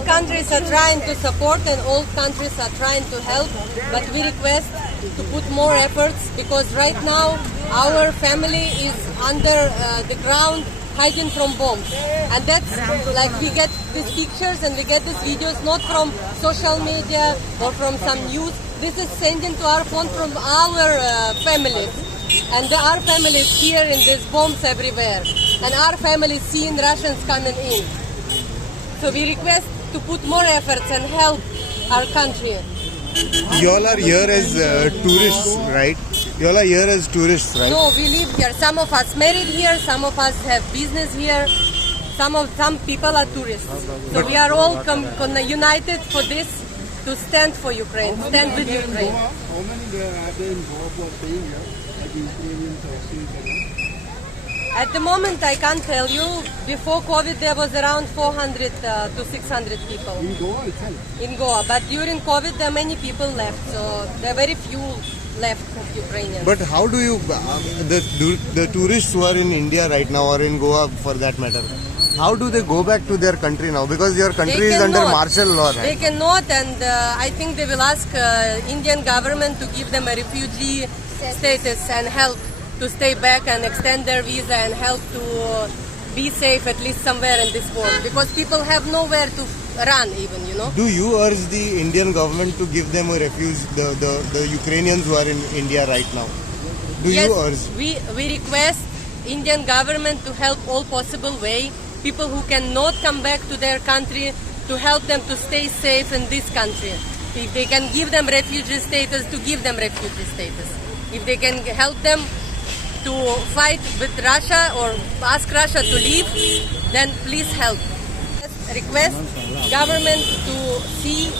all countries are trying to support and all countries are trying to help, but we request to put more efforts because right now our family is under the ground hiding from bombs. And that's like we get these pictures and we get these videos not from social media or from some news. This is sending to our phone from our families. And our families here in these bombs everywhere. And our families seeing Russians coming in. So we request to put more efforts and help our country. You all are here as tourists, right? You all are here as tourists, right? No, we live here. Some of us married here, some of us have business here. Some people are tourists. So we are all united for this, to stand for Ukraine, stand with Ukraine. How many are there in Goa who are staying here? Like Ukrainians or Syrians? At the moment, I can't tell you. Before COVID, there was around 400 to 600 people. In Goa itself? In Goa. But during COVID, there are many people left. So there are very few left of Ukrainians. But how do you, the tourists who are in India right now or in Goa for that matter, how do they go back to their country now? Because your country is under martial law, right? They cannot, and I think they will ask Indian government to give them a refugee status and help to stay back and extend their visa and help to be safe at least somewhere in this world. Because people have nowhere to run even, you know. Do you urge the Indian government to give them a refuge, the Ukrainians who are in India right now? Do you urge? We request Indian government to help all possible way. People who cannot come back to their country, to help them to stay safe in this country. If they can give them refugee status, to give them refugee status. If they can help them to fight with Russia or ask Russia to leave, then please help. Request government to see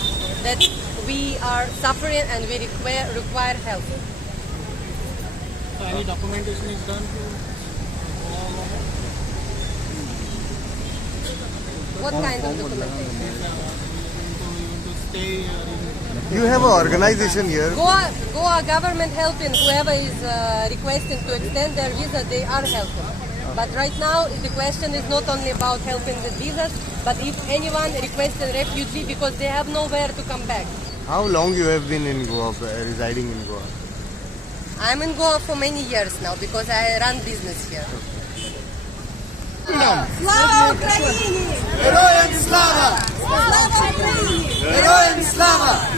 that we are suffering and we require help. So any documentation is done What kind of documentation? to stay You have an organization here. Goa government helping whoever is requesting to extend their visa, they are helping. But right now the question is not only about helping with visas, but if anyone requests a refugee because they have nowhere to come back. How long you have been in Goa, residing in Goa? I'm in Goa for many years now because I run business here. Слава Україні! Героям слава! Слава Україні! Героям слава!